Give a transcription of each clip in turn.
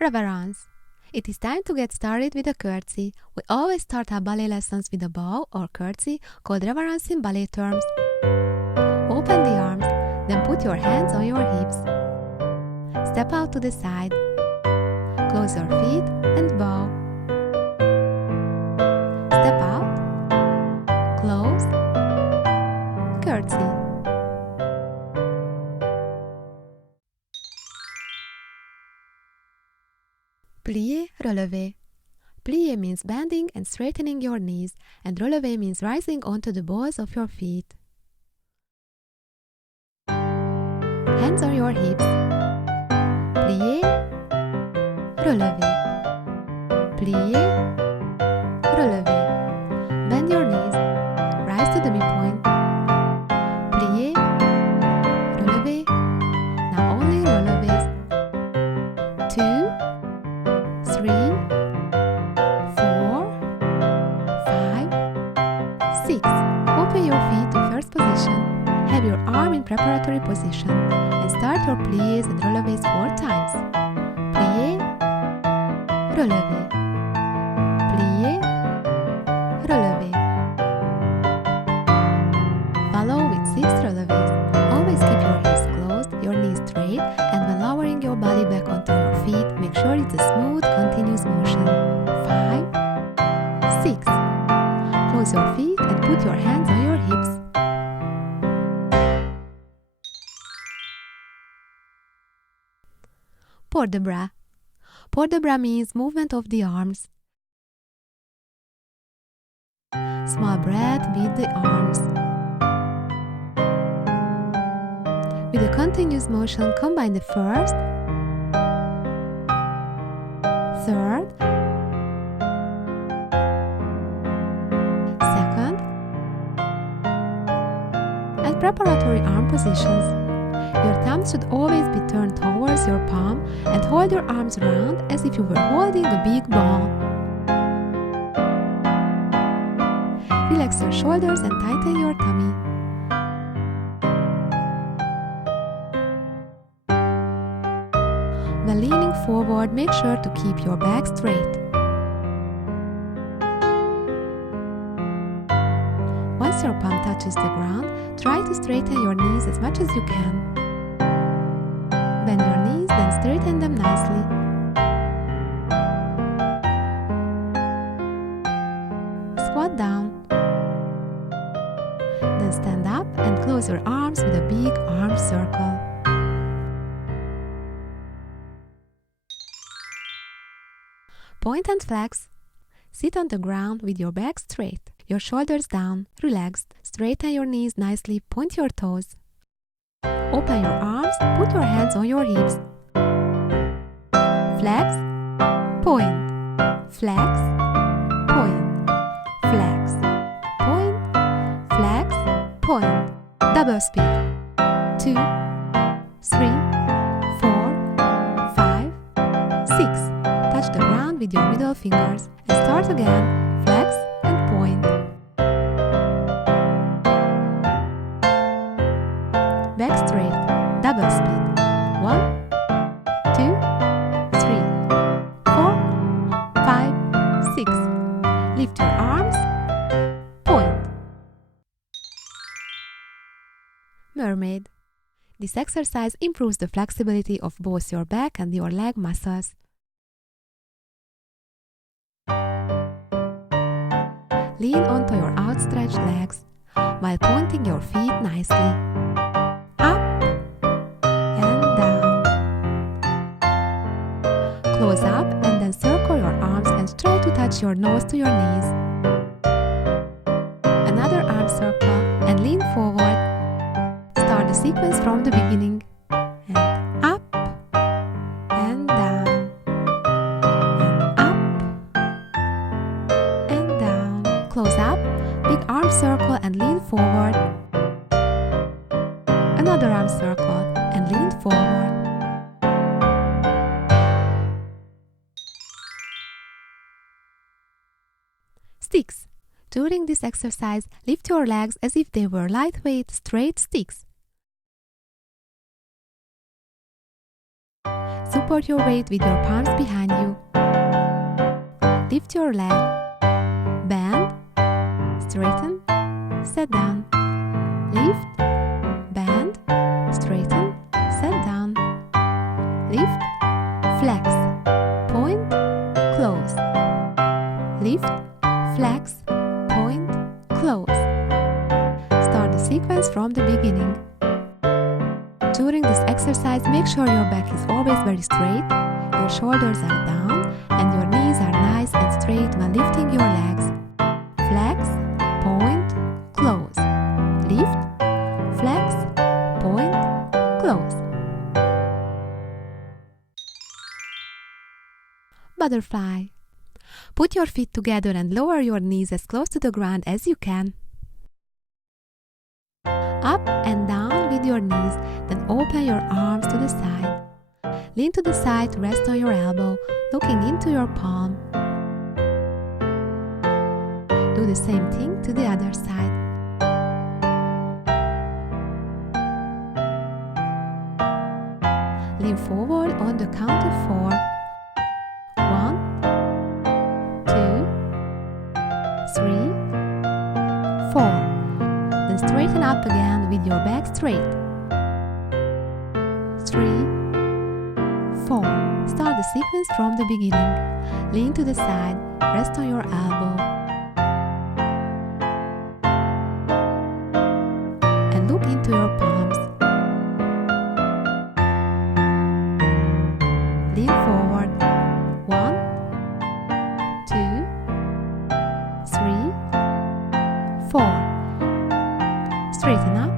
Reverence. It is time to get started with a curtsy. We always start our ballet lessons with a bow or curtsy called reverence in ballet terms. Open the arms, then put your hands on your hips. Step out to the side. Close your feet and bow. Step out. Close. Curtsy. Plié Relevé. Plié means bending and straightening your knees, and releve means rising onto the balls of your feet. Hands on your hips. Plié, relevé. Plié, relevé. Bend your knees. Rise to the midpoint. Plié, relevé. Now only releves. 2, 3, 4, 5, 6. Open your feet to first position. Have your arm in preparatory position and start your pliés and releves 4 times. Plié, relevé. Plié, relevé. Follow with 6 releves. Always keep your hips closed, your knees straight, and when lowering your body back onto your feet, make sure it's a smooth, continuous motion. 5, 6. Close your feet and put your hands on your hips. Port de bras. Port de bras means movement of the arms. Small breath with the arms. With a continuous motion, combine the first, third, second, and preparatory arm positions. Your thumbs should always be turned towards your palm and hold your arms round as if you were holding a big ball. Relax your shoulders and tighten your tummy. When leaning forward, make sure to keep your back straight. Once your palm touches the ground, try to straighten your knees as much as you can. Bend your knees, then straighten them nicely. Squat down. Then stand up and close your arms with a big arm circle. Pointe Flex. Sit on the ground with your back straight, your shoulders down, relaxed. Straighten your knees nicely, point your toes. Open your arms, put your hands on your hips. Flex, point, flex, point, flex, point, flex, point. Double speed. 2, 3, 4, 5, 6. Touch the ground with your middle fingers and start again. Flex and point. Back straight. Double speed. 1, 2, 3, 4, 5, 6. Lift your arms. Point. Mermaid. This exercise improves the flexibility of both your back and your leg muscles. Lean onto your outstretched legs while pointing your feet nicely. Up and down. Close up and then circle your arms and try to touch your nose to your knees. Another arm circle and lean forward. Start the sequence from the beginning. And up and down. Close up, big arm circle and lean forward. Another arm circle and lean forward. Sticks. During this exercise, lift your legs as if they were lightweight, straight sticks. Support your weight with your palms behind you. Lift your leg. Bend. Straighten. Set down. Lift. Bend. Straighten. Set down. Lift. Flex. Point. Close. Lift. Flex. Point. Close. Start the sequence from the beginning. During this exercise, make sure your back is always very straight, your shoulders are down, and your knees are nice and straight when lifting your legs. Flex, point, close. Lift, flex, point, close. Butterfly. Put your feet together and lower your knees as close to the ground as you can. Up and down with your knees, then open your arms to the side. Lean to the side to rest on your elbow, looking into your palm. Do the same thing to the other side. Lean forward on the count of 4. 1, 2, 3, 4. Then straighten up again with your back straight. 3, 4. Start the sequence from the beginning. Lean to the side, rest on your elbow. And look into your palms. Lean forward. 1, 2, 3, 4. Straighten up.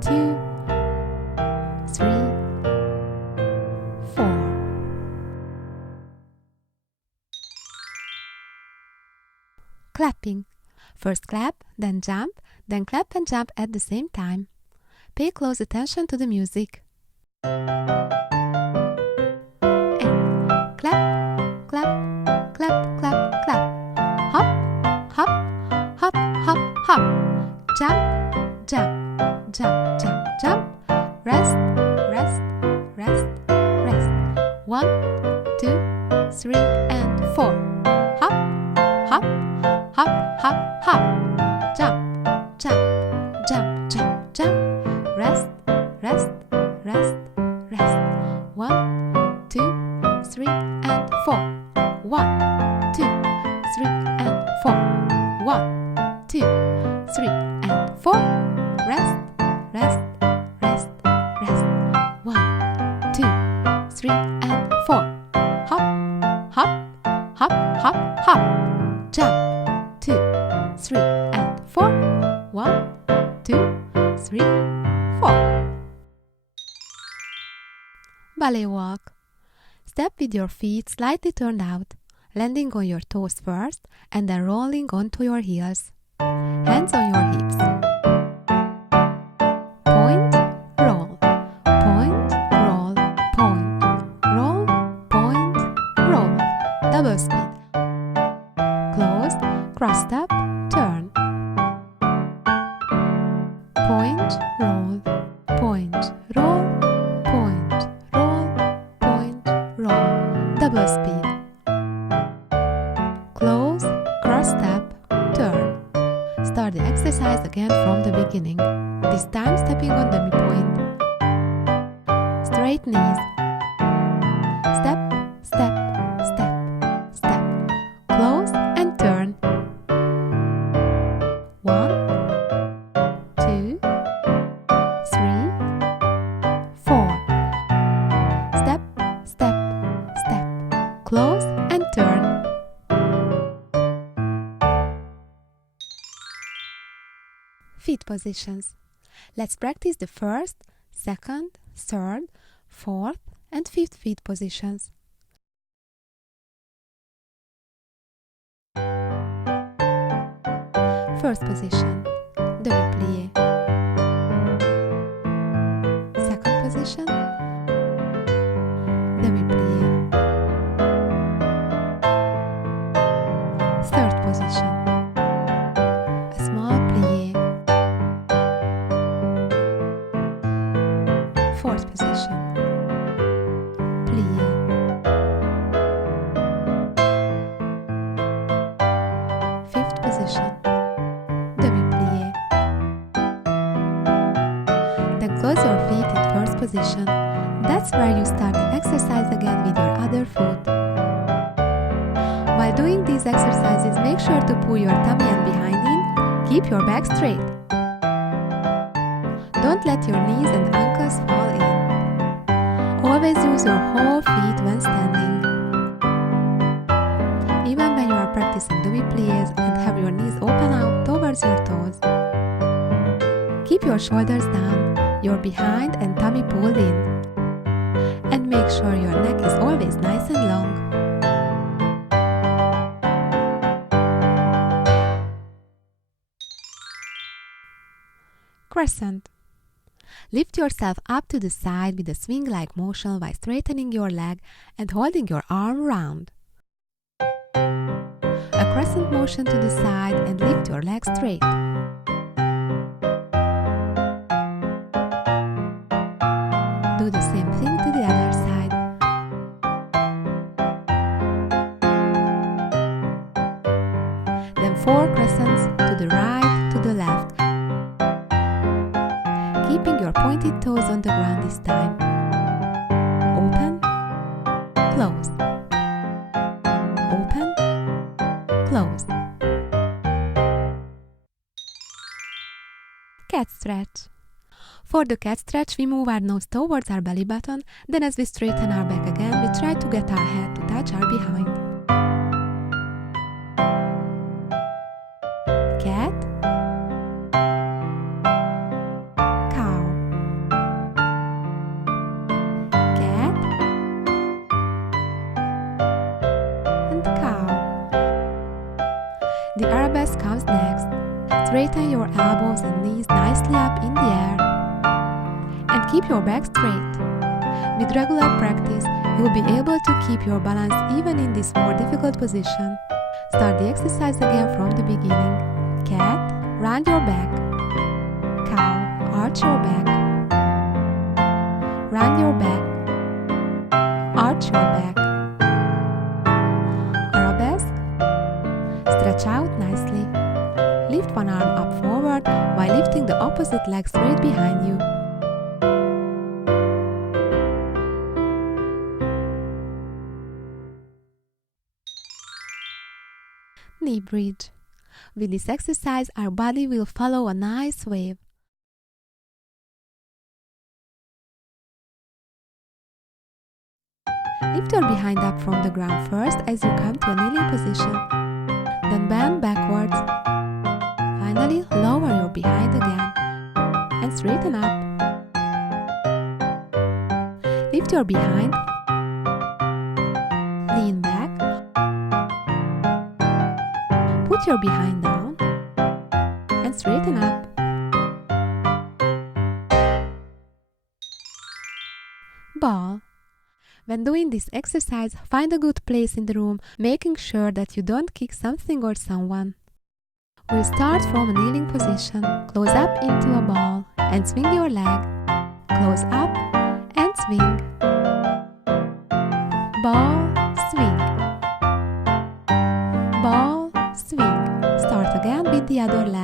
2, 3, 4. Clapping. First clap, then jump, then clap and jump at the same time. Pay close attention to the music. And clap, clap, clap, clap, clap. Hop, hop, hop, hop, hop. Jump, jump, jump, jump, jump. Rest, rest, rest, rest. 1, 2, 3, and 4. Hop, hop, hop, hop, hop. Jump, jump, jump, jump, jump. Rest, rest, rest, rest. 1, 2, 3, and 4. 1, 2, 3, and 4. 1, 2, 3, and 4. Rest, rest, rest, rest. 1, 2, 3, and 4. Hop, hop, hop, hop, hop. Jump, 2, 3, and 4. 1, 2, 3, 4. Ballet walk. Step with your feet slightly turned out, landing on your toes first and then rolling onto your heels. Hands on your hips. Point, roll, point, roll, point, roll, point, roll. Double speed. Close, cross step, turn. Point, roll, point, roll, point, roll, point, roll. Double speed. Close, cross step, turn. Start the exercise again from the beginning, this time stepping on the midpoint. Straight knees. Step, step, step, step. Close and turn. 1, 2, 3, 4. Step, step, step. Close and turn. Feet positions. Let's practice the first, second, third, fourth, and fifth feet positions. First position, demi-plié. Second position, demi-plié. Third position, a small plié. Fourth position, close your feet in first position. That's where you start the exercise again with your other foot. While doing these exercises, make sure to pull your tummy and behind in. Keep your back straight. Don't let your knees and ankles fall in. Always use your whole feet when standing. Even when you are practicing demi-pliés and have your knees open out towards your toes. Keep your shoulders down, your behind and tummy pulled in. And make sure your neck is always nice and long. Crescent. Lift yourself up to the side with a swing-like motion while straightening your leg and holding your arm round. A crescent motion to the side and lift your leg straight. Do the same thing to the other side. Then 4 crescents to the right, to the left. Keeping your pointed toes on the ground this time. Open, close. Open, close. Cat stretch. For the cat stretch, we move our nose towards our belly button, then as we straighten our back again, we try to get our head to touch our behind. Cat, cow, cat, and cow. The arabesque comes next. Straighten your elbows and knees nicely up in the air. And keep your back straight. With regular practice, you will be able to keep your balance even in this more difficult position. Start the exercise again from the beginning. Cat, round your back. Cow, arch your back. Round your back. Arch your back. Arabesque. Stretch out nicely. Lift one arm up forward while lifting the opposite leg straight behind you. Knee bridge. With this exercise, our body will follow a nice wave. Lift your behind up from the ground first as you come to a kneeling position. Then bend backwards. Finally, lower your behind again. And straighten up. Lift your behind. Lean back. Put your behind down and straighten up. Ball. When doing this exercise, find a good place in the room, making sure that you don't kick something or someone. We'll start from a kneeling position, close up into a ball and swing your leg. Close up and swing. Ball, swing. Ball, swing. Start again with the other leg.